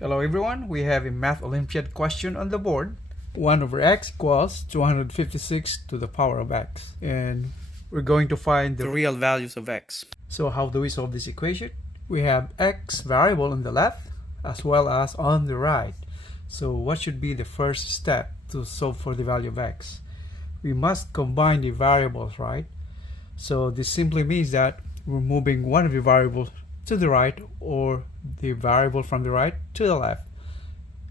Hello everyone, we have a Math Olympiad question on the board. 1 over x equals 256 to the power of x. And we're going to find the real values of x. So how do we solve this equation? We have x variable on the left as well as on the right. So what should be the first step to solve for the value of x? We must combine the variables, right? So this simply means that we're moving one of the variables to the right or the variable from the right to the left.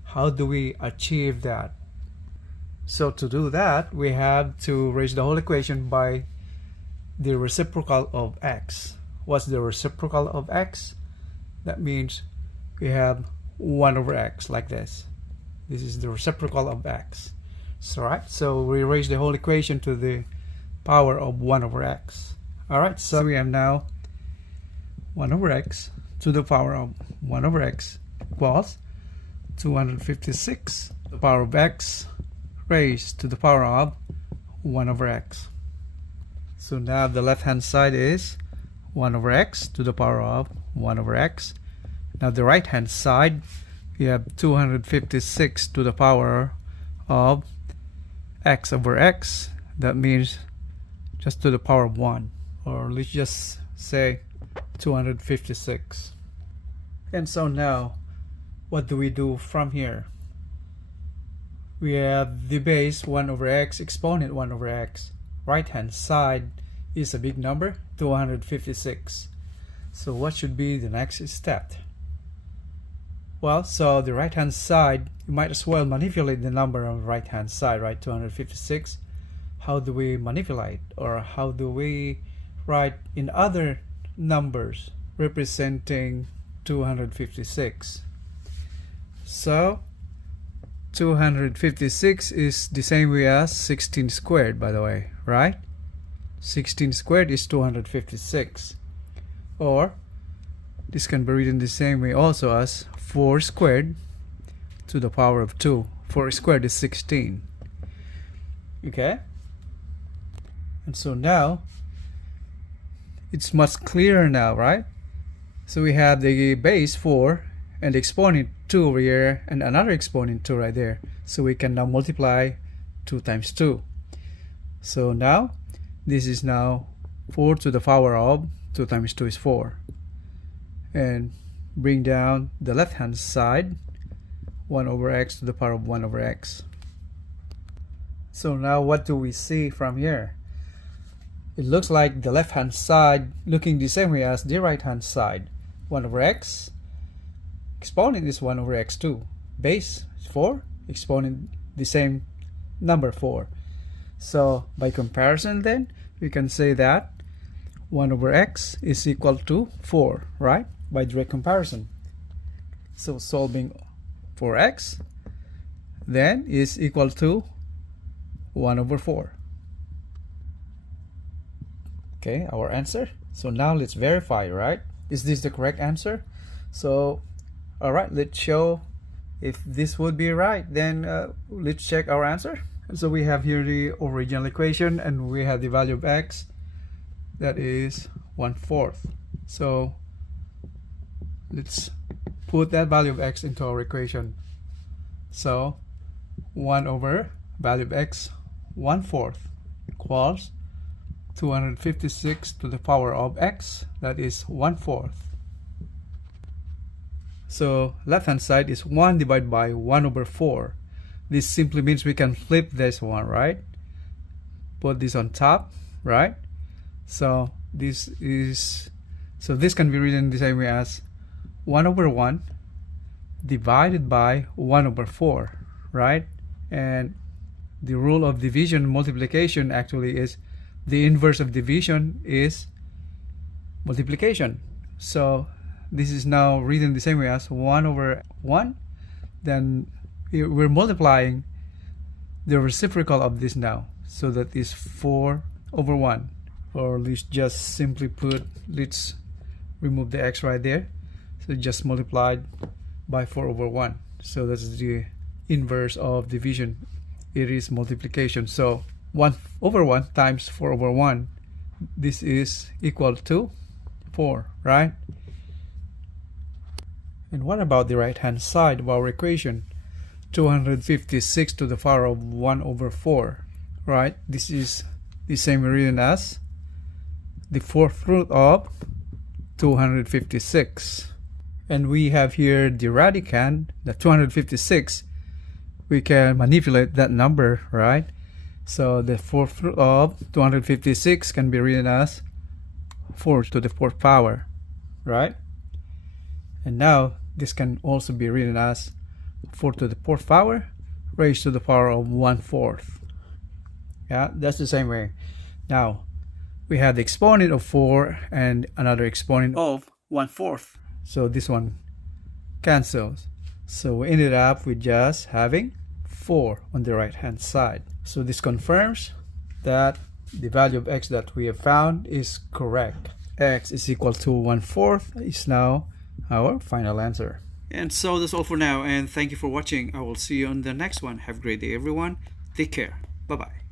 How do we achieve that? So to do that, we have to raise the whole equation by the reciprocal of x. What's the reciprocal of x? That means we have 1 over x like this. This is the reciprocal of x. So we raise the whole equation to the power of 1 over x. Alright, so we have now 1 over x to the power of 1 over x equals 256 to the power of x raised to the power of 1 over x. So now the left hand side is 1 over x to the power of 1 over x. Now the right hand side, we have 256 to the power of x over x. That means just to the power of 1, or let's just say 256. And so now what do we do from here? We have the base 1 over x, exponent 1 over x. Right hand side is a big number, 256. So what should be the next step? Well, so the right hand side, you might as well manipulate the number on the right hand side, right? 256. How do we manipulate, or how do we write in other numbers representing 256? So 256 is the same way as 16 squared, by the way, right? 16 squared is 256. Or this can be written the same way also as 4 squared to the power of 2. 4 squared is 16. Okay? And so now it's much clearer now, right? So we have the base 4 and the exponent 2 over here and another exponent 2 right there. So we can now multiply 2 times 2. So now this is now 4 to the power of 2 times 2 is 4. And bring down the left hand side, 1 over x to the power of 1 over x. So now what do we see from here? It looks like the left hand side looking the same way as the right hand side. 1 over x, exponent is 1 over x2. Base is 4, exponent the same number 4. So by comparison then, we can say that 1 over x is equal to 4, right? By direct comparison. So solving for x then is equal to 1 over 4. Okay, our answer. So now let's verify, right? Is this the correct answer? So, alright, let's show if this would be right. Then let's check our answer. And so we have here the original equation and we have the value of x. That is 1/4. So let's put that value of x into our equation. So 1 over value of x 1/4 equals 256 to the power of x, that is 1/4. So left hand side is 1 divided by 1 over 4. This simply means we can flip this one, right? Put this on top, right? So this can be written the same way as 1 over 1 divided by 1 over 4, right? And the rule of division multiplication actually is the inverse of division is multiplication. So this is now written the same way as 1 over 1. Then we're multiplying the reciprocal of this now. So that is 4 over 1. Or let's just simply put, let's remove the x right there. So just multiplied by 4 over 1. So that's the inverse of division. It is multiplication. So 1 over 1 times 4 over 1, this is equal to 4, right? And what about the right hand side of our equation? 256 to the power of 1 over 4. Right? This is the same written as the fourth root of 256. And we have here the radicand, the 256. We can manipulate that number, right? So the fourth root of 256 can be written as 4 to the fourth power, right? And now this can also be written as 4 to the fourth power raised to the power of 1/4. Yeah, that's the same way. Now we have the exponent of 4 and another exponent of 1/4. So this one cancels. So we ended up with just having 4 on the right hand side. So this confirms that the value of x that we have found is correct. X is equal to 1/4 is now our final answer. And so that's all for now, and thank you for watching. I will see you on the next one. Have a great day, everyone. Take care. Bye bye.